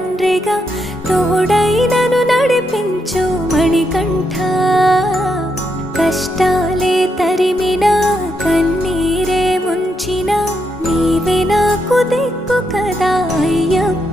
తండ్రిగా తోడై నన్ను నడిపించు మణికంఠ. కష్టాలే తరిమినా కన్నీరే ముంచిన నీవే నాకు దిక్కు కదా అయ్యప్ప.